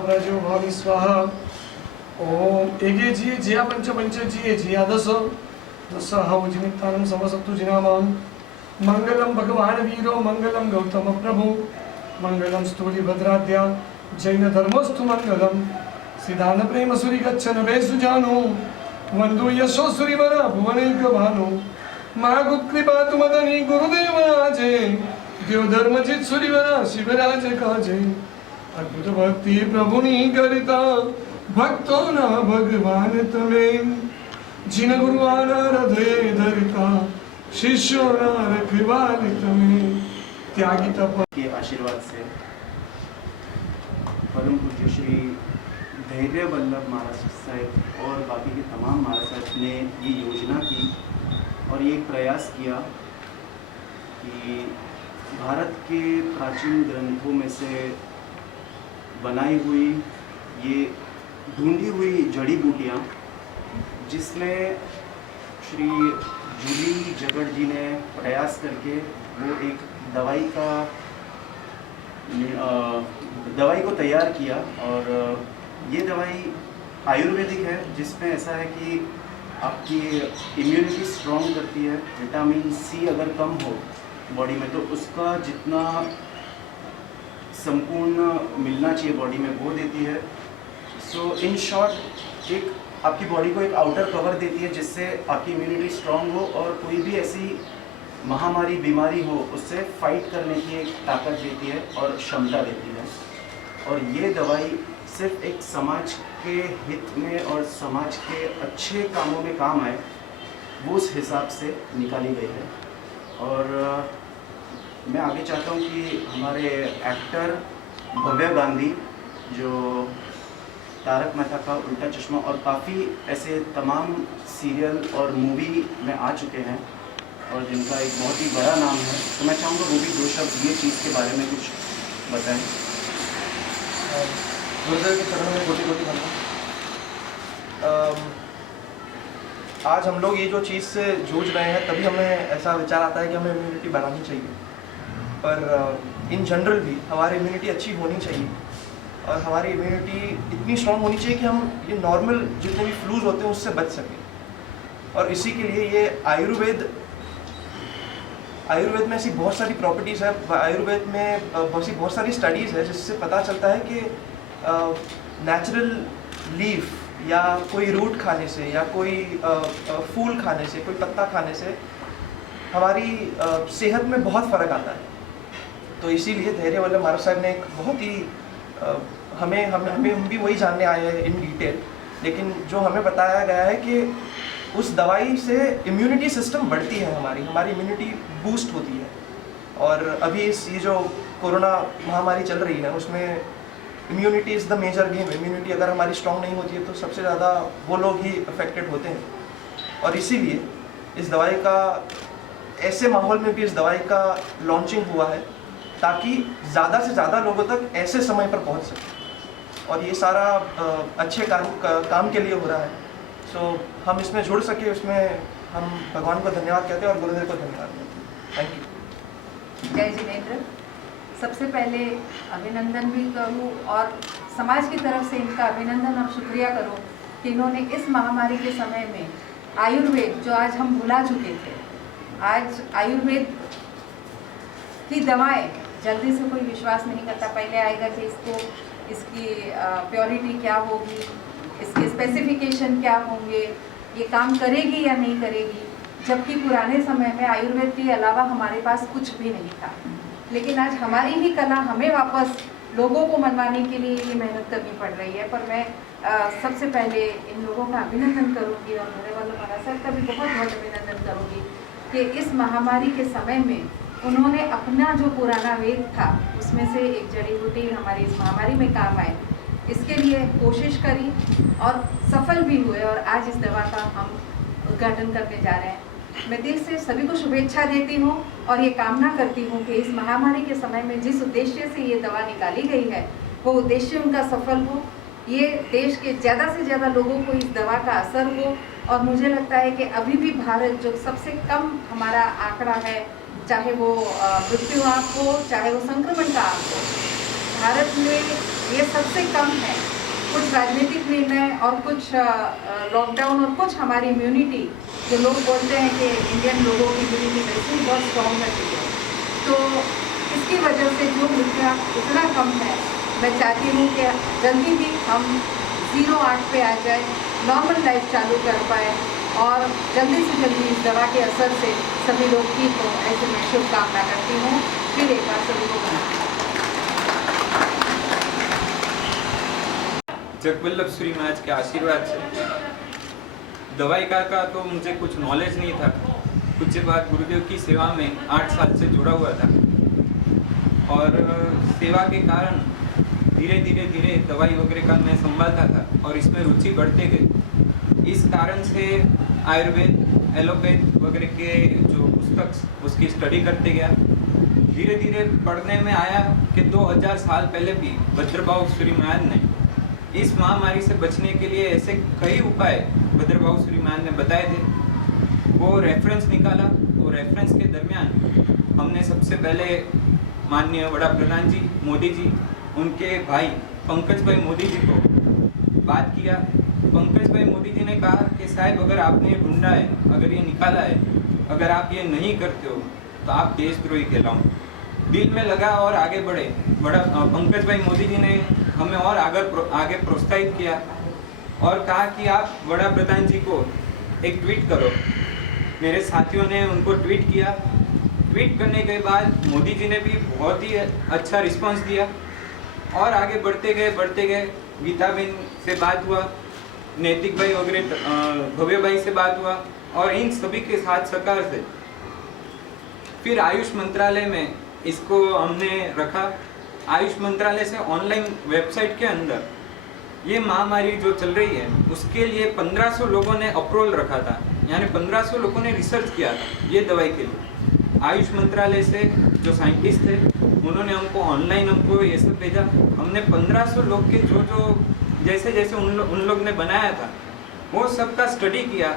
व्रजो भावि स्वाहा। ओम एगे जी जिया पंच पंच जी जिया दस दस हव जिनितानं समसत्तु जिनामं। मंगलम भगवान वीरो मंगलम गौतम प्रभु मंगलम स्तूली भद्राद्या जैन धर्मस्तु मंगलम। सिद्धान प्रेम सुरी गच्छन वेसु जानो वंदु यशो सुरीवरा भुवनैक भानु। महागुत्कृपातु मदनी गुरुदेव राजे देव धर्मजित सुरीवरा शिवराज काजे। अद्भुत भक्ति प्रभुनि करिता भक्तो न भगवान तमे। जिन गुरुआना हृदय धरिता शिष्यो न रखवाले तमे। त्यागी तप के आशीर्वाद से परम पूज्य श्री धैर्य वल्लभ महाराज साहब और बाकी के तमाम महाराज साहब ने ये योजना की और ये प्रयास किया कि भारत के प्राचीन ग्रंथों में से बनाई हुई ये ढूंढी हुई जड़ी बूटियाँ, जिसमें श्री जूली जगड़ जी ने प्रयास करके वो एक दवाई को तैयार किया। और ये दवाई आयुर्वेदिक है, जिसमें ऐसा है कि आपकी इम्यूनिटी स्ट्रॉन्ग करती है। विटामिन सी अगर कम हो बॉडी में तो उसका जितना संपूर्ण मिलना चाहिए बॉडी में वो देती है। सो इन शॉर्ट एक आपकी बॉडी को एक आउटर कवर देती है, जिससे आपकी इम्यूनिटी स्ट्रॉन्ग हो और कोई भी ऐसी महामारी बीमारी हो उससे फाइट करने की एक ताकत देती है और क्षमता देती है। और ये दवाई सिर्फ एक समाज के हित में और समाज के अच्छे कामों में काम आए, वो उस हिसाब से निकाली गई है। और मैं आगे चाहता हूँ कि हमारे एक्टर भव्य गांधी, जो तारक मेहता का उल्टा चश्मा और काफ़ी ऐसे तमाम सीरियल और मूवी में आ चुके हैं और जिनका एक बहुत ही बड़ा नाम है, तो मैं चाहूँगा वो भी दो शब्द ये चीज़ के बारे में कुछ बताएं। गुरुदेव के चरणों में कोटि कोटि वंदन। आज हम लोग ये जो चीज़ से जूझ रहे हैं, तभी हमें ऐसा विचार आता है कि हमें इम्यूनिटी बढ़ानी चाहिए। पर इन जनरल भी हमारी इम्यूनिटी अच्छी होनी चाहिए और हमारी इम्यूनिटी इतनी स्ट्रॉन्ग होनी चाहिए कि हम ये नॉर्मल जितने भी फ्लूज होते हैं उससे बच सकें। और इसी के लिए ये आयुर्वेद में ऐसी बहुत सारी प्रॉपर्टीज़ है, आयुर्वेद में बहुत सारी स्टडीज़ है, जिससे पता चलता है कि नेचुरल लीफ या कोई रूट खाने से या कोई फूल खाने से, कोई पत्ता खाने से हमारी सेहत में बहुत फ़र्क आता है। तो इसीलिए धैर्य वल्लभ महाराज साहब ने एक बहुत ही हम भी वही जानने आए हैं इन डिटेल, लेकिन जो हमें बताया गया है कि उस दवाई से इम्यूनिटी सिस्टम बढ़ती है, हमारी इम्यूनिटी बूस्ट होती है। और अभी ये जो कोरोना महामारी चल रही है उसमें immunity is the major game. Immunity अगर हमारी स्ट्रॉन्ग नहीं होती है तो सबसे ज़्यादा वो लोग ही अफेक्टेड होते हैं। और इसीलिए इस दवाई का ऐसे माहौल में भी इस दवाई का लॉन्चिंग हुआ है ताकि ज़्यादा से ज़्यादा लोगों तक ऐसे समय पर पहुंच सके। और ये सारा अच्छे काम के लिए हो रहा है। सो हम इसमें जुड़ सके, उसमें हम भगवान को धन्यवाद कहते हैं और गुरुदेव को धन्यवाद कहते हैं। Thank you. जय जिनेंद्र। सबसे पहले अभिनंदन भी करूँ और समाज की तरफ से इनका अभिनंदन और शुक्रिया करूँ कि इन्होंने इस महामारी के समय में आयुर्वेद, जो आज हम भुला चुके थे, आज आयुर्वेद की दवाएं जल्दी से कोई विश्वास नहीं करता। पहले आएगा कि इसकी प्योरिटी क्या होगी, इसके स्पेसिफिकेशन क्या होंगे, ये काम करेगी या नहीं करेगी, जबकि पुराने समय में आयुर्वेद के अलावा हमारे पास कुछ भी नहीं था। लेकिन आज हमारी ही कला हमें वापस लोगों को मनवाने के लिए ये मेहनत करनी पड़ रही है। पर मैं सबसे पहले इन लोगों का अभिनंदन करूँगी और धैर्य वल्लभ महाराज साहब का भी बहुत बहुत अभिनंदन करूँगी कि इस महामारी के समय में उन्होंने अपना जो पुराना वेद था उसमें से एक जड़ी बूटी हमारी इस महामारी में काम आए, इसके लिए कोशिश करी और सफल भी हुए। और आज इस दवा का हम उद्घाटन करने जा रहे हैं। मैं दिल से सभी को शुभेच्छा देती हूँ और ये कामना करती हूँ कि इस महामारी के समय में जिस उद्देश्य से ये दवा निकाली गई है वो उद्देश्य उनका सफल हो, ये देश के ज़्यादा से ज़्यादा लोगों को इस दवा का असर हो। और मुझे लगता है कि अभी भी भारत जो सबसे कम हमारा आंकड़ा है, चाहे वो मृत्यु आंक हो चाहे वो संक्रमण का आंक हो, भारत में ये सबसे कम है। कुछ राजनीतिक निर्णय और कुछ लॉकडाउन और कुछ हमारी इम्यूनिटी, जो लोग बोलते हैं कि इंडियन लोगों की इम्यूनिटी वैसे ही बहुत स्ट्रॉन्ग रहती है, तो इसकी वजह से जो मृत्यु इतना कम है। मैं चाहती हूँ कि जल्दी भी हम 08 पे आ जाए, नॉर्मल लाइफ चालू कर पाए और जल्दी से जल्दी इस दवा के असर से सभी लोग ठीक हो, ऐसे मैं शुभकामना करती हूँ। फिर एक बार सभी को बना जगवल्लभ सूरी महाराज के आशीर्वाद से दवाई का तो मुझे कुछ नॉलेज नहीं था। कुछ बाद गुरुदेव की सेवा में 8 साल से जुड़ा हुआ था और सेवा के कारण धीरे धीरे दवाई वगैरह का मैं संभालता था और इसमें रुचि बढ़ते गई। इस कारण से आयुर्वेद, एलोपैथ वगैरह के जो पुस्तक उसकी स्टडी करते गया। धीरे धीरे पढ़ने में आया कि 2000 साल पहले भी भद्रबाहु सूरी महाराज ने इस महामारी से बचने के लिए ऐसे कई उपाय भद्रबाहु सूरी महाराज ने बताए थे। वो रेफरेंस निकाला, तो रेफरेंस के दरमियान हमने सबसे पहले माननीय वड़ा प्रधान जी मोदी जी, उनके भाई पंकज भाई मोदी जी को बात किया। पंकज भाई मोदी जी ने कहा कि साहब अगर आपने ये ढूंढा है, अगर ये निकाला है, अगर आप ये नहीं करते हो तो आप देशद्रोही कहलाओ। दिल में लगा और आगे बढ़े। बड़ा पंकज भाई मोदी जी ने हमें और आगे प्रोत्साहित किया और कहा कि आप वड़ा प्रधान जी को एक ट्वीट करो। मेरे साथियों ने उनको ट्वीट किया। ट्वीट करने के बाद मोदी जी ने भी बहुत ही अच्छा रिस्पांस दिया और आगे बढ़ते गए। गीताबेन से बात हुआ, नैतिक भाई वगैरह, भव्य भाई से बात हुआ और इन सभी के साथ सरकार से फिर आयुष मंत्रालय में इसको हमने रखा। आयुष मंत्रालय से ऑनलाइन वेबसाइट के अंदर ये महामारी जो चल रही है उसके लिए 1500 लोगों ने अप्रूवल रखा था, यानी 1500 लोगों ने रिसर्च किया था ये दवाई के लिए। आयुष मंत्रालय से जो साइंटिस्ट थे उन्होंने हमको ऑनलाइन हमको ये सब भेजा। हमने 1500 लोग के जो जैसे उन लोग ने बनाया था वो सबका स्टडी किया।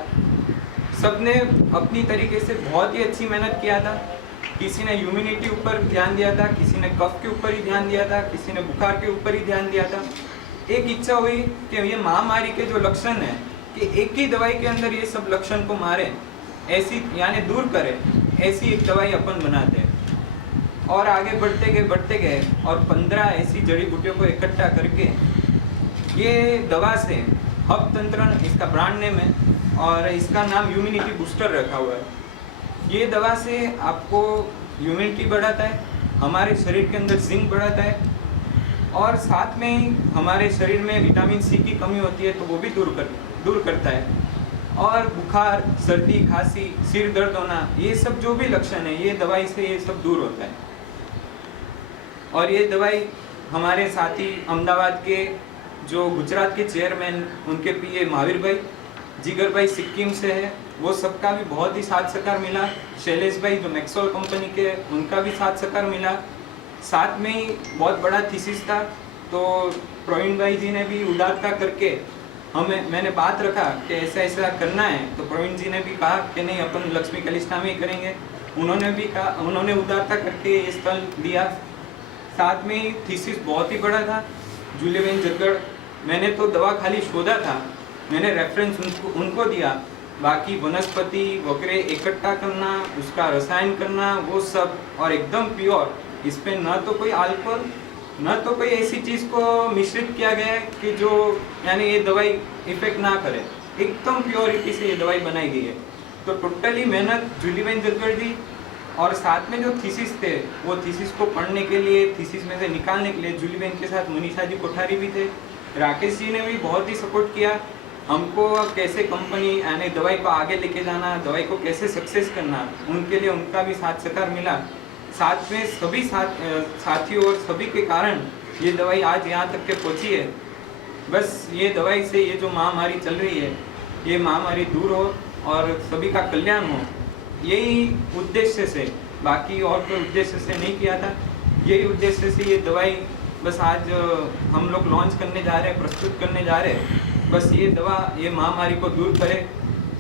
सबने अपनी तरीके से बहुत ही अच्छी मेहनत किया था। किसी ने ह्यूमिनिटी ऊपर ध्यान दिया था, किसी ने कफ के ऊपर ही ध्यान दिया था, किसी ने बुखार के ऊपर ही ध्यान दिया था। एक इच्छा हुई कि ये महामारी के जो लक्षण हैं कि एक ही दवाई के अंदर ये सब लक्षण को मारे, ऐसी यानी दूर करे, ऐसी एक दवाई अपन बनाते हैं। और आगे बढ़ते गए और 15 ऐसी जड़ी बूटियों को इकट्ठा करके ये दवा से हब तंत्रण इसका ब्रांड नेम है और इसका नाम ह्यूमिनिटी बूस्टर रखा हुआ है। ये दवा से आपको ह्यूमिनिटी बढ़ाता है, हमारे शरीर के अंदर जिंक बढ़ाता है और साथ में ही हमारे शरीर में विटामिन सी की कमी होती है तो वो भी दूर करता है। और बुखार, सर्दी, खांसी, सिर दर्द होना, ये सब जो भी लक्षण है ये दवाई से ये सब दूर होता है। और ये दवाई हमारे साथी अहमदाबाद के जो गुजरात के चेयरमैन उनके पीए महावीर भाई, जिगर भाई सिक्किम से है, वो सबका भी बहुत ही साथ सहकार मिला। शैलेश भाई जो मैक्सवेल कंपनी के, उनका भी साथ सहकार मिला। साथ में ही बहुत बड़ा थीसिस था तो प्रवीण भाई जी ने भी उदारता करके मैंने बात रखा कि ऐसा करना है, तो प्रवीण जी ने भी कहा कि नहीं अपन लक्ष्मी कलिष्ठा में ही करेंगे। उन्होंने भी कहा, उन्होंने उदारता करके ये स्थल दिया। साथ में ही थीसिस बहुत ही बड़ा था। जूलीबेन जगड़, मैंने तो दवा खाली शोधा था, मैंने रेफरेंस उनको दिया, बाकी वनस्पति वगैरह इकट्ठा करना, उसका रसायन करना, वो सब, और एकदम प्योर। इस पे न तो कोई अल्कोहल न तो कोई ऐसी चीज़ को मिश्रित किया गया है कि जो यानी ये दवाई इफेक्ट ना करे, एकदम प्योरिटी से ये दवाई बनाई गई है। तो टोटली मेहनत जूलीबेन जगड़ दी और साथ में जो थीसिस थे वो थीसिस को पढ़ने के लिए, थीसिस में से निकालने के लिए जूलीबेन के साथ मनीषा जी कोठारी भी थे। राकेश जी ने भी बहुत ही सपोर्ट किया हमको, कैसे कंपनी यानी दवाई को आगे लेके जाना, दवाई को कैसे सक्सेस करना, उनके लिए उनका भी साथ सहकार मिला। साथ में सभी साथियों और सभी के कारण ये दवाई आज यहाँ तक के पहुँची है। बस ये दवाई से ये जो महामारी चल रही है ये महामारी दूर हो और सभी का कल्याण हो, यही उद्देश्य से, बाकी और कोई उद्देश्य से नहीं किया था। यही उद्देश्य से ये दवाई बस आज हम लोग लॉन्च करने जा रहे हैं, प्रस्तुत करने जा रहे हैं। बस ये दवा ये महामारी को दूर करे,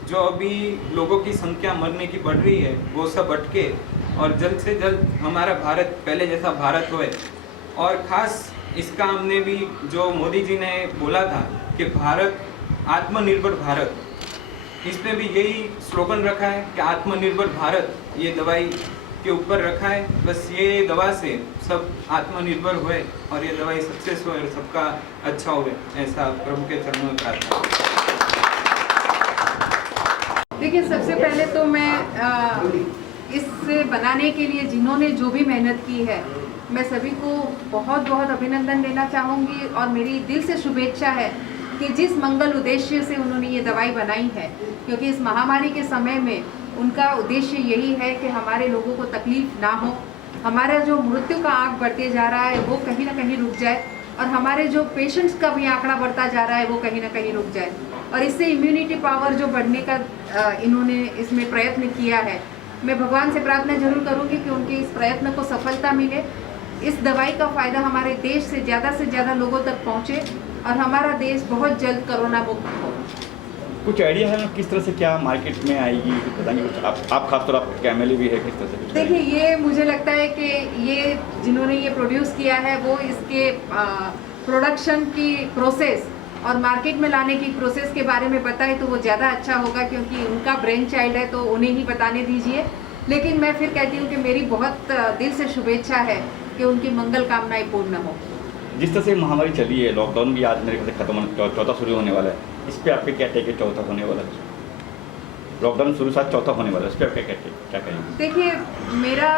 जो अभी लोगों की संख्या मरने की बढ़ रही है वो सब अटके और जल्द से जल्द हमारा भारत पहले जैसा भारत होए। और ख़ास इसका हमने भी जो मोदी जी ने बोला था कि भारत आत्मनिर्भर भारत, इसमें भी यही स्लोगन रखा है कि आत्मनिर्भर भारत, ये दवाई के ऊपर रखा है। बस ये दवा से सब आत्मनिर्भर हुए और ये दवाई सक्सेस हुए और सबका अच्छा हुए, ऐसा प्रभु के चरणों में प्रार्थना। देखिए, सबसे पहले तो मैं इससे बनाने के लिए जिन्होंने जो भी मेहनत की है, मैं सभी को बहुत बहुत अभिनंदन देना चाहूँगी और मेरी दिल से शुभेच्छा है कि जिस मंगल उद्देश्य से उन्होंने ये दवाई बनाई है, क्योंकि इस महामारी के समय में उनका उद्देश्य यही है कि हमारे लोगों को तकलीफ ना हो, हमारा जो मृत्यु का आंक बढ़ते जा रहा है वो कहीं ना कहीं रुक जाए और हमारे जो पेशेंट्स का भी आंकड़ा बढ़ता जा रहा है वो कहीं ना कहीं रुक जाए और इससे इम्यूनिटी पावर जो बढ़ने का इन्होंने इसमें प्रयत्न किया है। मैं भगवान से प्रार्थना जरूर करूंगी कि उनके इस प्रयत्न को सफलता मिले, इस दवाई का फ़ायदा हमारे देश से ज़्यादा लोगों तक पहुंचे और हमारा देश बहुत जल्द कोरोना मुक्त हो। कुछ आइडिया है किस तरह से क्या मार्केट में आएगी, बताएंगे कुछ? आप खासतौर आप कैमली भी है, किस तरह से? देखिए, ये मुझे लगता है कि ये जिन्होंने ये प्रोड्यूस किया है वो इसके प्रोडक्शन की प्रोसेस और मार्केट में लाने की प्रोसेस के बारे में बताए तो वो ज़्यादा अच्छा होगा, क्योंकि उनका ब्रेन चाइल्ड है तो उन्हें ही बताने दीजिए। लेकिन मैं फिर कहती हूँ कि मेरी बहुत दिल से शुभेच्छा है कि उनकी मंगल कामनाएं पूर्ण हो। जिस तरह से महामारी चली है, लॉकडाउन भी आज मेरे ख्याल से खत्म, चौथा शुरू होने वाला है, इस पर आपके क्या टेक है? चौथा होने वाला है, लॉकडाउन शुरू साथ चौथा होने वाला है, इस पर आपका क्या कहेंगे? देखिए, मेरा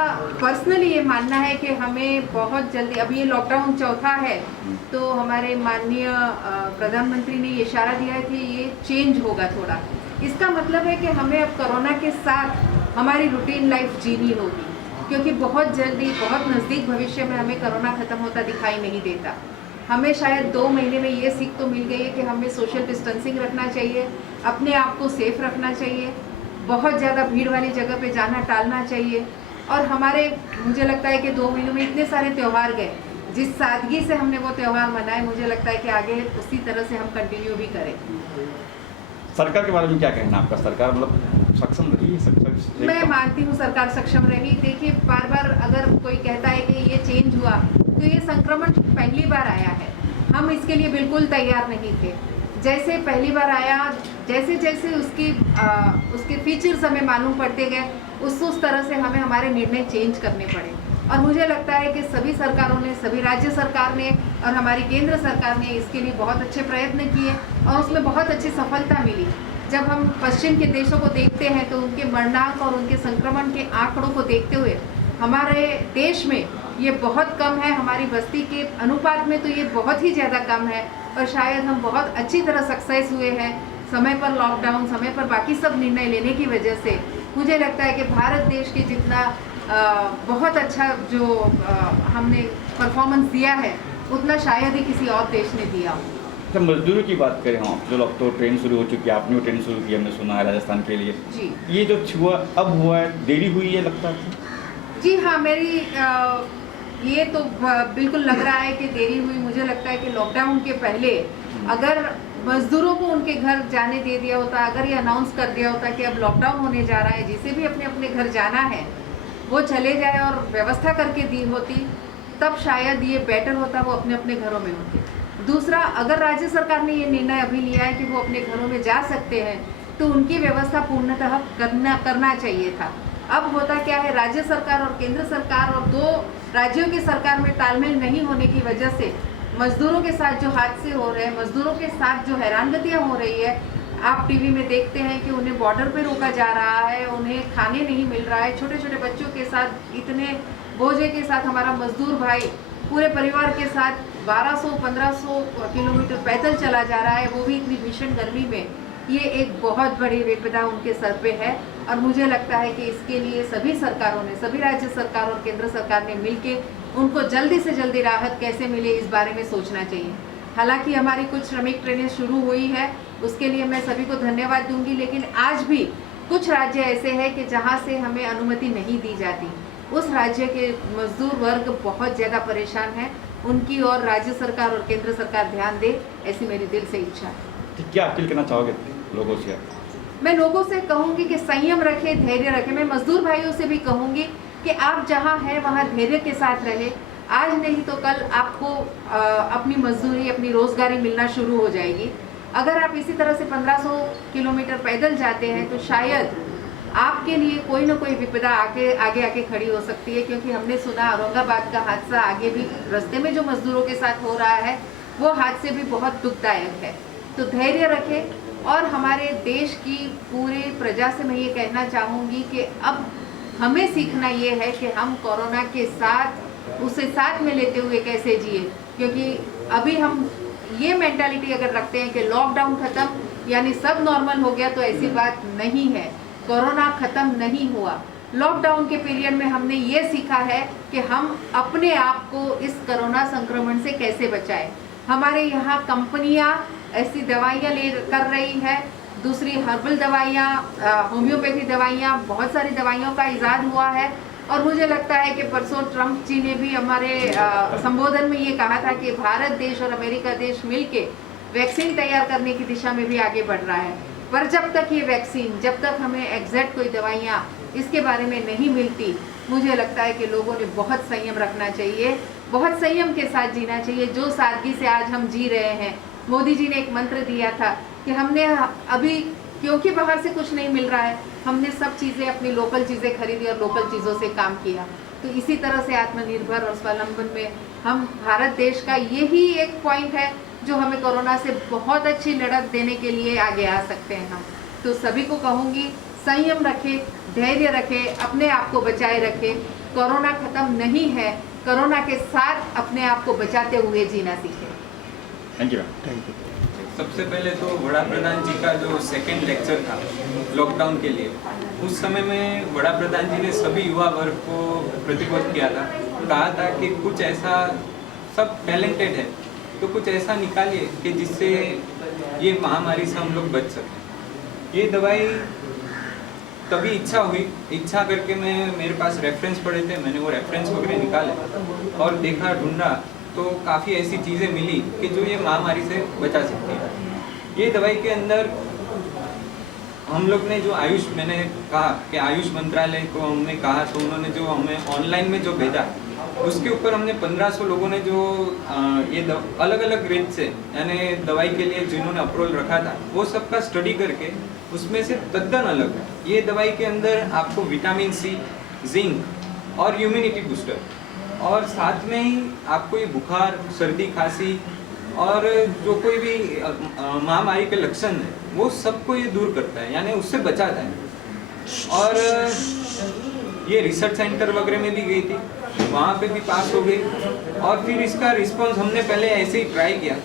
पर्सनली ये मानना है कि हमें बहुत जल्दी, अभी ये लॉकडाउन चौथा है तो हमारे माननीय प्रधानमंत्री ने ये इशारा दिया है कि ये चेंज होगा थोड़ा। इसका मतलब है कि हमें अब कोरोना के साथ हमारी रूटीन लाइफ जीनी होगी, क्योंकि बहुत जल्दी, बहुत नज़दीक भविष्य में हमें कोरोना ख़त्म होता दिखाई नहीं देता। हमें शायद 2 महीने में ये सीख तो मिल गई है कि हमें सोशल डिस्टेंसिंग रखना चाहिए, अपने आप को सेफ रखना चाहिए, बहुत ज़्यादा भीड़ वाली जगह पे जाना टालना चाहिए और मुझे लगता है कि 2 महीनों में इतने सारे त्यौहार गए, जिस सादगी से हमने वो त्यौहार मनाए, मुझे लगता है कि आगे उसी तरह से हम कंटिन्यू भी करें। सरकार के बारे में क्या कहना आपका? सरकार मतलब सक्षम रही? मैं मानती हूँ सरकार सक्षम रही। देखिए, बार बार अगर कोई कहता है कि ये चेंज हुआ, तो ये संक्रमण पहली बार आया है, हम इसके लिए बिल्कुल तैयार नहीं थे। जैसे पहली बार आया, जैसे जैसे उसके फीचर्स हमें मालूम पड़ते गए, उस तरह से हमें हमारे निर्णय चेंज करने पड़े और मुझे लगता है कि सभी सरकारों ने, सभी राज्य सरकार ने और हमारी केंद्र सरकार ने इसके लिए बहुत अच्छे प्रयत्न किए और उसमें बहुत अच्छी सफलता मिली। जब हम पश्चिम के देशों को देखते हैं तो उनके मरणांक और उनके संक्रमण के आंकड़ों को देखते हुए हमारे देश में ये बहुत कम है, हमारी बस्ती के अनुपात में तो ये बहुत ही ज़्यादा कम है और शायद हम बहुत अच्छी तरह सक्सेस हुए हैं। समय पर लॉकडाउन, समय पर बाकी सब निर्णय लेने की वजह से मुझे लगता है कि भारत देश के जितना बहुत अच्छा जो हमने परफॉर्मेंस दिया है उतना शायद ही किसी और देश ने दिया हो। जब मजदूरों की बात करें हम, जो लोग तो ट्रेन शुरू हो चुकी है, आपने वो ट्रेन शुरू की, हमने सुना है राजस्थान के लिए जी। ये जो हुआ अब हुआ है, देरी हुई है लगता है? जी हाँ, मेरी ये तो बिल्कुल लग रहा है कि देरी हुई। मुझे लगता है कि लॉकडाउन के पहले अगर मजदूरों को उनके घर जाने दे दिया होता, अगर ये अनाउंस कर दिया होता कि अब लॉकडाउन होने जा रहा है, जिसे भी अपने अपने घर जाना है वो चले जाए और व्यवस्था करके दी होती, तब शायद ये बेटर होता, वो अपने अपने घरों में होते। दूसरा, अगर राज्य सरकार ने ये निर्णय अभी लिया है कि वो अपने घरों में जा सकते हैं तो उनकी व्यवस्था पूर्णतः करना चाहिए था। अब होता क्या है, राज्य सरकार और केंद्र सरकार और 2 राज्यों की सरकार में तालमेल नहीं होने की वजह से मजदूरों के साथ जो हादसे हो रहे हैं, मजदूरों के साथ जो हैरानगतियाँ हो रही है, आप टीवी में देखते हैं कि उन्हें बॉर्डर पे रोका जा रहा है, उन्हें खाने नहीं मिल रहा है, छोटे छोटे बच्चों के साथ, इतने बोझे के साथ हमारा मजदूर भाई पूरे परिवार के साथ 1200-1500 किलोमीटर पैदल चला जा रहा है, वो भी इतनी भीषण गर्मी में। ये एक बहुत बड़ी विपदा उनके सर पे है और मुझे लगता है कि इसके लिए सभी सरकारों ने, सभी राज्य सरकार और केंद्र सरकार ने मिलके उनको जल्दी से जल्दी राहत कैसे मिले इस बारे में सोचना चाहिए। हालांकि हमारी कुछ श्रमिक ट्रेनें शुरू हुई है, उसके लिए मैं सभी को धन्यवाद दूंगी, लेकिन आज भी कुछ राज्य ऐसे हैं कि जहां से हमें अनुमति नहीं दी जाती। उस राज्य के मजदूर वर्ग बहुत ज़्यादा परेशान है, उनकी और राज्य सरकार और केंद्र सरकार ध्यान दे, ऐसी मेरी दिल से इच्छा है। क्या अपील करना चाहोगे लोगों से? मैं लोगों से कहूँगी कि संयम रखें, धैर्य रखें। मैं मजदूर भाइयों से भी कहूँगी कि आप जहाँ हैं वहाँ धैर्य के साथ रहें, आज नहीं तो कल आपको अपनी मजदूरी, अपनी रोजगारी मिलना शुरू हो जाएगी। अगर आप इसी तरह से 1500 किलोमीटर पैदल जाते हैं तो शायद आपके लिए कोई ना कोई विपदा आगे आके खड़ी हो सकती है, क्योंकि हमने सुना औरंगाबाद का हादसा आगे भी रास्ते में जो मजदूरों के साथ हो रहा है वो हादसे भी बहुत दुखदायक है। तो धैर्य रखें और हमारे देश की पूरे प्रजा से मैं ये कहना चाहूँगी कि अब हमें सीखना ये है कि हम कोरोना के साथ उसे साथ में लेते हुए कैसे जिए, क्योंकि अभी हम ये मेंटालिटी अगर रखते हैं कि लॉकडाउन खत्म यानी सब नॉर्मल हो गया, तो ऐसी बात नहीं है। कोरोना खत्म नहीं हुआ। लॉकडाउन के पीरियड में हमने ये सीखा है कि हम अपने आप को इस कोरोना संक्रमण से कैसे बचाएं। हमारे यहाँ कंपनियाँ ऐसी दवाइयाँ कर रही है, दूसरी हर्बल दवाइयाँ, होम्योपैथी दवाइयाँ, बहुत सारी दवाइयों का इजाद हुआ है। और मुझे लगता है कि परसों ट्रंप जी ने भी हमारे संबोधन में ये कहा था कि भारत देश और अमेरिका देश मिलके वैक्सीन तैयार करने की दिशा में भी आगे बढ़ रहा है। पर जब तक ये वैक्सीन, जब तक हमें एग्जैक्ट कोई दवाइयाँ इसके बारे में नहीं मिलती, मुझे लगता है कि लोगों ने बहुत संयम रखना चाहिए, बहुत संयम के साथ जीना चाहिए। जो सादगी से आज हम जी रहे हैं, मोदी जी ने एक मंत्र दिया था कि हमने अभी क्योंकि बाहर से कुछ नहीं मिल रहा है, हमने सब चीज़ें अपनी लोकल चीज़ें खरीदी और लोकल चीज़ों से काम किया। तो इसी तरह से आत्मनिर्भर और स्वावलंबन में हम भारत देश का यही एक पॉइंट है जो हमें कोरोना से बहुत अच्छी लड़त देने के लिए आगे आ सकते हैं हम। तो सभी को कहूँगी, संयम रखें, धैर्य रखें, अपने आप को बचाए रखें। कोरोना खत्म नहीं है, कोरोना के साथ अपने आप को बचाते हुए जीना सीखें। Thank you. सबसे पहले तो वड़ा प्रधान जी का जो सेकंड लेक्चर था लॉकडाउन के लिए, उस समय में वड़ा प्रधान जी ने सभी युवा वर्ग को प्रतिबद्ध किया था, कहा था कि कुछ ऐसा, सब टैलेंटेड है तो कुछ ऐसा निकालिए कि जिससे ये महामारी से हम लोग बच सकें। ये दवाई तभी इच्छा करके मैं, मेरे पास रेफरेंस पड़े थे, मैंने वो रेफरेंस वगैरह निकाले और देखा, ढूंढा तो काफ़ी ऐसी चीज़ें मिली कि जो ये महामारी से बचा सकती है। ये दवाई के अंदर हम लोग ने जो आयुष, मैंने कहा कि आयुष मंत्रालय को हमने कहा तो उन्होंने जो हमें ऑनलाइन में जो भेजा, उसके ऊपर हमने 1500 लोगों ने जो ये अलग अलग रेंज से यानी दवाई के लिए जिन्होंने अप्रूवल रखा था, वो सबका स्टडी करके उसमें से तद्दन अलग ये दवाई के अंदर आपको विटामिन सी, जिंक और इम्यूनिटी बूस्टर, और साथ में ही आपको ये बुखार, सर्दी, खांसी और जो कोई भी महामारी के लक्षण है वो सबको ये दूर करता है, यानी उससे बचाता है। और ये रिसर्च सेंटर वगैरह में भी गई थी, वहाँ पे भी पास हो गई। और फिर इसका रिस्पांस हमने पहले ऐसे ही ट्राई किया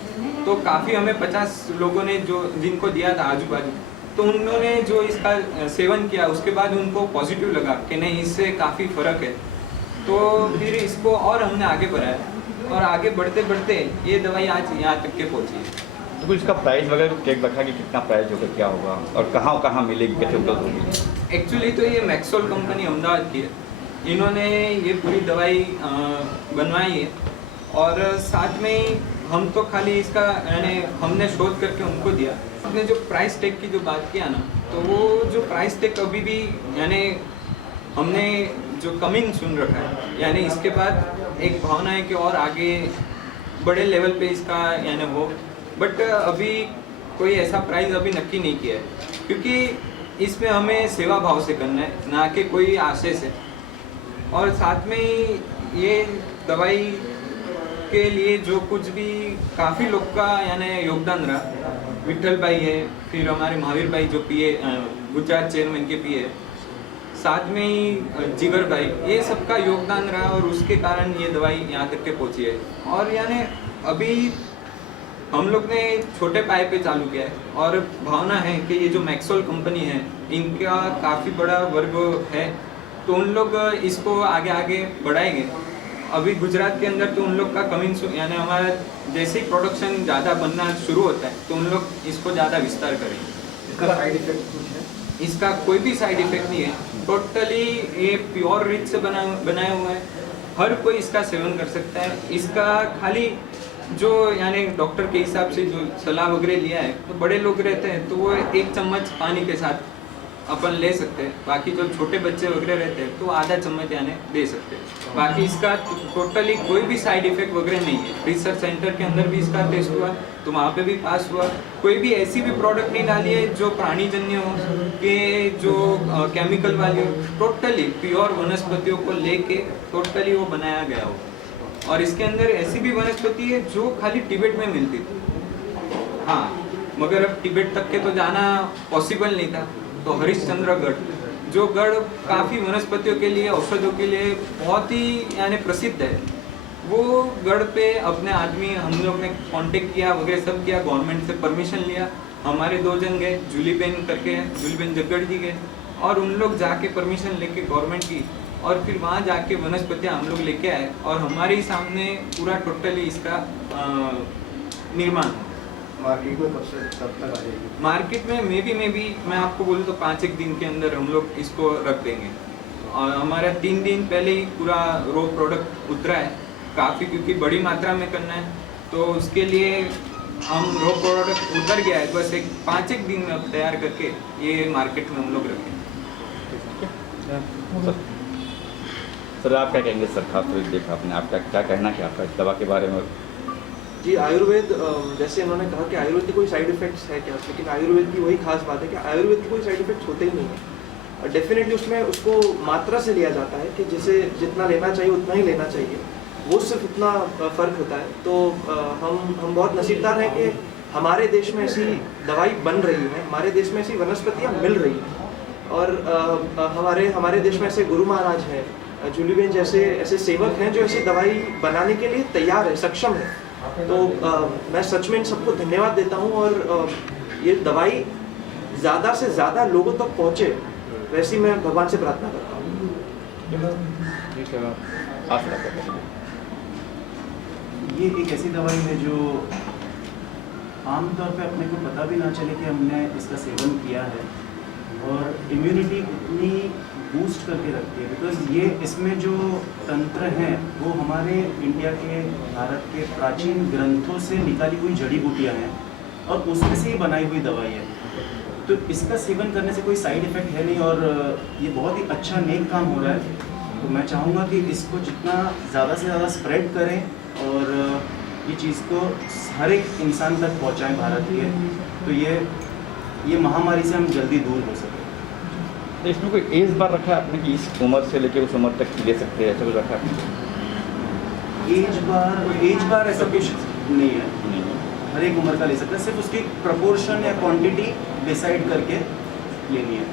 तो काफ़ी, हमें 50 लोगों ने जो जिनको दिया था आजू बाजू, तो उन्होंने जो इसका सेवन किया उसके बाद उनको पॉजिटिव लगा कि नहीं, इससे काफ़ी फ़र्क है। तो फिर इसको और हमने आगे बढ़ाया और आगे बढ़ते बढ़ते ये दवाई आज यहाँ तक के पहुँची है। तो कुछ इसका प्राइस वगैरह चेक रखा कि कितना प्राइस होगा, क्या होगा और कहाँ मिलेगी, कैसे उपलब्ध होगी? एक्चुअली तो ये मैक्सोल कंपनी अहमदाबाद की है, इन्होंने ये पूरी दवाई बनवाई है। और साथ में हम तो खाली इसका यानी हमने शोध करके उनको दिया। हमने जो प्राइस टैग की जो बात किया ना, तो वो जो प्राइस टैग अभी भी यानी हमने जो कमिंग सुन रखा है, यानी इसके बाद एक भावना है कि और आगे बड़े लेवल पे इसका यानी हो, बट अभी कोई ऐसा प्राइस अभी नक्की नहीं किया है, क्योंकि इसमें हमें सेवा भाव से करना है, ना कि कोई आशय से। और साथ में ये दवाई के लिए जो कुछ भी काफ़ी लोग का यानी योगदान रहा, विठल भाई है, फिर हमारे महावीर भाई जो पीए गुजरात चेयरमैन के पीए, साथ में ही जिगर भाई, ये सबका योगदान रहा और उसके कारण ये दवाई यहाँ तक के पहुँची है। और यानी अभी हम लोग ने छोटे पाए पे चालू किया है और भावना है कि ये जो मैक्सोल कंपनी है इनका काफ़ी बड़ा वर्ग है, तो उन लोग इसको आगे आगे बढ़ाएंगे। अभी गुजरात के अंदर तो उन लोग का कमिंग यानी हमारा जैसे ही प्रोडक्शन ज़्यादा बनना शुरू होता है तो उन लोग इसको ज़्यादा विस्तार करेंगे। इसका साइड इफेक्ट कुछ है? इसका कोई भी साइड इफेक्ट नहीं है, टोटली ये प्योर रिच से बनाया हुआ है, हर कोई इसका सेवन कर सकता है। इसका खाली जो यानी डॉक्टर के हिसाब से जो सलाह वगैरह लिया है, तो बड़े लोग रहते हैं तो वो 1 चम्मच पानी के साथ अपन ले सकते हैं। बाकी जो छोटे बच्चे वगैरह रहते हैं तो आधा चम्मच यानी दे सकते हैं। बाकी इसका टोटली कोई भी साइड इफेक्ट वगैरह नहीं है। रिसर्च सेंटर के अंदर भी इसका टेस्ट हुआ तो वहाँ पे भी पास हुआ। कोई भी ऐसी भी प्रोडक्ट नहीं डाली है जो प्राणीजन्य हो के जो केमिकल वाली हो। टोटली प्योर वनस्पतियों को लेके टोटली वो बनाया गया हो। और इसके अंदर ऐसी भी वनस्पति है जो खाली तिब्बत में मिलती थी। हाँ, मगर अब तिब्बत तक के तो जाना पॉसिबल नहीं था। तो हरिश्चंद्रगढ़ जो गढ़ काफ़ी वनस्पतियों के लिए, औषधियों के लिए बहुत ही यानी प्रसिद्ध है, वो गढ़ पे अपने आदमी हम लोग ने कांटेक्ट किया वगैरह सब किया, गवर्नमेंट से परमिशन लिया। हमारे 2 जन गए, जूलीबेन करके, जूलीबेन जगड़ जी गए और उन लोग जाके परमिशन लेके गवर्नमेंट की और फिर वहाँ जाके वनस्पतियाँ हम लोग लेके आए और हमारे ही सामने पूरा टोटली इसका निर्माण हो। मार्केट में कब तक आ जाएगी? मार्केट में मैं आपको बोलूँ तो 5-1 दिन के अंदर हम लोग इसको रख देंगे। और हमारा 3 दिन पहले ही पूरा रो प्रोडक्ट उतरा है काफ़ी, क्योंकि बड़ी मात्रा में करना है तो उसके लिए हम रो प्रोडक्ट उतर गया है। बस 5-1 दिन में अब तैयार करके ये मार्केट में हम लोग रखेंगे। सर आप क्या कहेंगे सर, खास तौर से देखा आपने, आपका क्या कहना है आपका इस दवा के बारे में? जी, आयुर्वेद जैसे इन्होंने कहा कि आयुर्वेद के कोई साइड इफेक्ट्स है क्या, लेकिन आयुर्वेद की वही खास बात है कि आयुर्वेद के कोई साइड इफेक्ट्स होते ही नहीं है। डेफिनेटली उसमें उसको मात्रा से लिया जाता है कि जिसे जितना लेना चाहिए उतना ही लेना चाहिए, वो सिर्फ इतना फ़र्क होता है। तो हम बहुत नसीबदार हैं कि हमारे देश में ऐसी दवाई बन रही है, हमारे देश में ऐसी वनस्पतियाँ मिल रही हैं और हमारे देश में ऐसे गुरु महाराज हैं, जूलीबेन जैसे ऐसे सेवक हैं जो ऐसी दवाई बनाने के लिए तैयार है, सक्षम है। तो मैं सच में इन सबको धन्यवाद देता हूँ और ये दवाई ज़्यादा से ज़्यादा लोगों तक पहुँचे, वैसी मैं भगवान से प्रार्थना करता हूँ। ये एक ऐसी दवाई है जो आमतौर पे अपने को पता भी ना चले कि हमने इसका सेवन किया है और इम्यूनिटी इतनी बूस्ट करके रखती है। बिकॉज ये इसमें जो तंत्र हैं वो हमारे इंडिया के, भारत के प्राचीन ग्रंथों से निकाली हुई जड़ी बूटियाँ हैं और उसमें से ही बनाई हुई दवाई है। तो इसका सेवन करने से कोई साइड इफ़ेक्ट है नहीं और ये बहुत ही अच्छा नेक काम हो रहा है। तो मैं चाहूँगा कि इसको जितना ज़्यादा से ज़्यादा स्प्रेड करें और ये चीज़ को हर एक इंसान तक पहुँचाएँ भारत के, तो ये महामारी से हम जल्दी दूर हो सकें। तो इसमें कोई एज बार रखा है आपने कि इस उम्र से लेकर उस उम्र तक ले सकते हैं, ऐसा कुछ रखा है? एज बार ऐसा कुछ नहीं है, हर एक उम्र का ले सकता है, सिर्फ उसकी प्रपोर्शन या क्वांटिटी डिसाइड करके लेनी है।